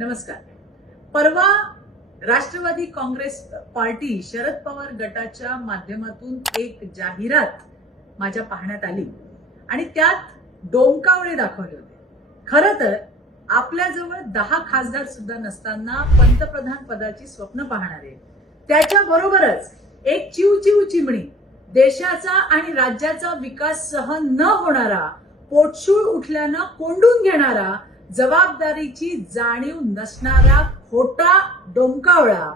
नमस्कार. परवा राष्ट्रवादी काँग्रेस पार्टी शरद पवार गटाच्या माध्यमातून एक जाहिरात माझ्या पाहण्यात आली आणि त्यात डोमकावळे दाखवले होते. खर तर आपल्याजवळ दहा खासदार सुद्धा नसताना पंतप्रधान पदाची स्वप्न पाहणारे. त्याच्या बरोबरच एक चिवचिव चिमणी देशाचा आणि राज्याचा विकास सहन न होणारा पोटशूळ उठल्यानं कोंडून घेणारा जबाबदारीची जाणीव नसणारा खोटा डोंकावळा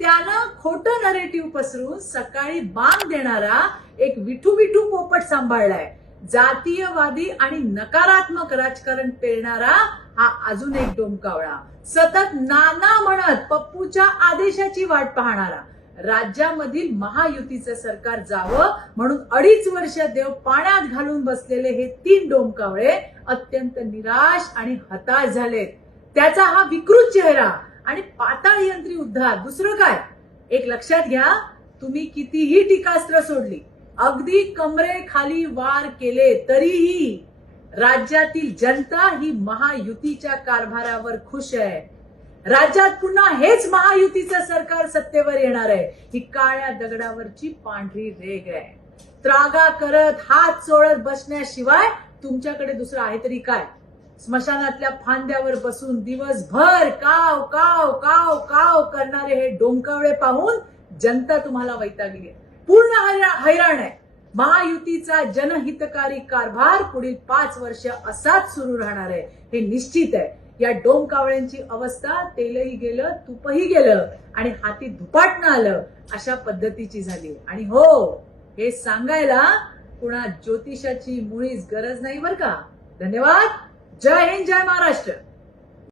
त्यानं खोटं नरेटिव्ह पसरून सकाळी बांग देणारा एक विठू विठू पोपट सांभाळलाय. जातीयवादी आणि नकारात्मक राजकारण पेरणारा हा अजून एक डोंकावळा. सतत नाना म्हणत पप्पूच्या आदेशाची वाट पाहणारा. राज्यामधील महायुतीचं सरकार जावं म्हणून अडीच वर्ष देव पाण्यात घालून बसलेले हे तीन डोमकावळे अत्यंत निराश आणि हताश झालेत. त्याचा हा विकृत चेहरा आणि पाताळ यंत्री उद्धार. दुसरं काय? एक लक्षात घ्या तुम्ही कितीही टीकास्त्र सोडली अगदी कमरे खाली वार केले तरीही राज्यातील जनता ही महायुतीच्या कारभारावर खुश आहे. राज्यात पुन्हा हेच महायुतीचं सरकार सत्तेवर येणार आहे. ही काळ्या दगडावरची पांढरी रेग आहे. त्रागा करत हात चोळत बसण्याशिवाय तुमच्याकडे दुसरं आहे तरी काय? स्मशानातल्या फांद्यावर बसून दिवसभर काव काव काव काव करणारे हे डोंकावळे पाहून जनता तुम्हाला वैतागली आहे. पूर्ण हैराण आहे. महायुतीचा जनहितकारी कारभार पुढील पाच वर्ष असाच सुरू राहणार आहे. हे निश्चित आहे. या डोमकावळ्यांची अवस्था तेलही गेलं तुपही गेलं आणि हाती धुपाटणं आलं अशा पद्धतीची झाली. आणि हो हे सांगायला कुणा ज्योतिषाची मुळीच गरज नाही बर का? धन्यवाद. जय हिंद जय महाराष्ट्र.